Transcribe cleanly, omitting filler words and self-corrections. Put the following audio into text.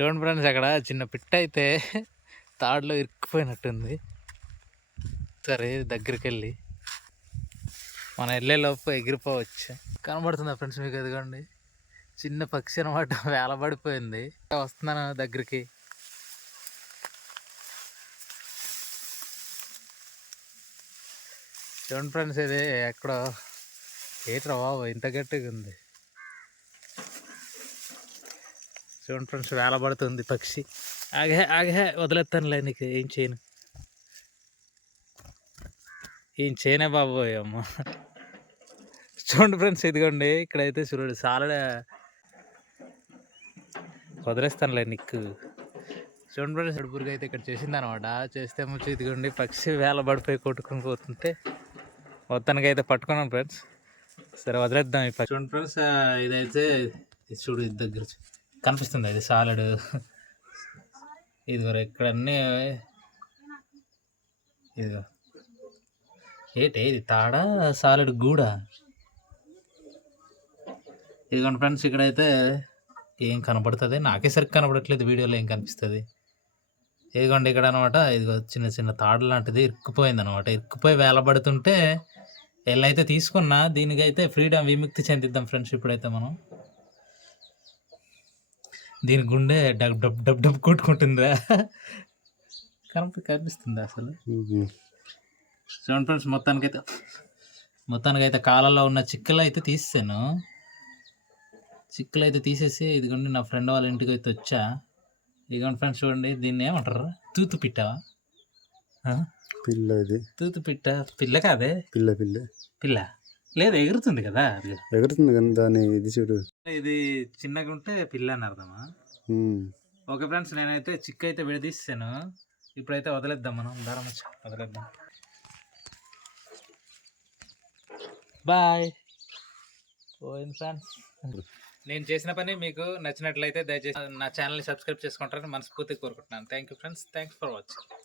చూడండి ఫ్రెండ్స్, అక్కడ చిన్న పిట్ట అయితే తాడులో ఇరుక్కుపోయినట్టుంది. సరే దగ్గరికి వెళ్ళి మనం వెళ్ళేలోపు ఎగిరిపోవచ్చు. కనబడుతుందా ఫ్రెండ్స్ మీకు? ఎదుగండి, చిన్న పక్షి అనమాట, వేలబడిపోయింది. వస్తున్నాను దగ్గరికి. చూడండి ఫ్రెండ్స్, ఇది ఎక్కడో ఏట్రా బాబు ఇంత గట్టిగా ఉంది. చూడండి ఫ్రెండ్స్, వేలబడుతుంది పక్షి. ఆగే ఆగే, వదిలేస్తానులే, నీకు ఏం చేయను, ఏం చేయనే బాబోయ్ అమ్మ. చూడండి ఫ్రెండ్స్, ఇదిగోండి ఇక్కడైతే చూడండి సాలడ, వదిలేస్తానులే నీకు. చూడండి ఫ్రెండ్స్, పురుగు అయితే ఇక్కడ చేసింది అనమాట. చేస్తే ముందు ఇదిగోండి పక్షి వేలబడిపోయి కొట్టుకొని పోతుంటే మొత్తానికి అయితే పట్టుకున్నాను ఫ్రెండ్స్. సరే వదిలేద్దాం ఈ పక్షి. చూడండి ఫ్రెండ్స్, ఇదైతే చూడు, ఇది దగ్గర కనిపిస్తుంది, అది సాలడు. ఇదిగో ఇక్కడ అన్నీ, ఇదిగో ఏటే ఇది తాడా సాలడు గూడా. ఇదిగోండి ఫ్రెండ్స్, ఇక్కడైతే ఏం కనపడుతుంది, నాకే సరిగ్గా కనపడట్లేదు, వీడియోలో ఏం కనిపిస్తుంది. ఇదిగోండి ఇక్కడ అనమాట, ఇదిగో చిన్న చిన్న తాడు లాంటిది ఇరుక్కుపోయింది అనమాట. ఇరుక్కుపోయి వేలబడుతుంటే ఎల్లైతే తీసుకున్నా, దీనికైతే ఫ్రీడమ్ విముక్తి చెందిద్దాం ఫ్రెండ్స్. ఇప్పుడైతే మనం దీని గుండె డబ్ డబ్ డబ్ డబ్ కొట్టుకుంటుందా, కనిపిస్తుందా అసలు? చూడండి ఫ్రెండ్స్, మొత్తానికైతే కాలంలో ఉన్న చిక్కులు అయితే తీసాను. చిక్కులు అయితే తీసేసి ఇదిగోండి నా ఫ్రెండ్ వాళ్ళ ఇంటికి అయితే వచ్చా. ఇదిగోండి ఫ్రెండ్స్, చూడండి దీన్ని ఏమంటారు, తూతు పిట్ట పిల్ల. ఇది తూతు పిట్ట పిల్ల కాదే, పిల్ల పిల్ల పిల్ల లేదు, ఎగురుతుంది కదా, అది ఎగురుతుంది కానీ దాని ఇది చూడు, ఇది చిన్నగా ఉంటే పిల్ల అని అర్థమా? ఓకే ఫ్రెండ్స్, నేనైతే చిక్కు అయితే విడదీసాను. ఇప్పుడైతే వదిలేద్దాం, మనం దారం వచ్చి వదిలేద్దాం. బాయ్. పోయింది ఫ్రెండ్స్. నేను చేసిన పని మీకు నచ్చినట్లయితే దయచేసి నా ఛానల్ని సబ్స్క్రైబ్ చేసుకుంటారని మనస్ఫూర్తిగా కోరుకుంటున్నాను. Thank you friends, thanks for watching.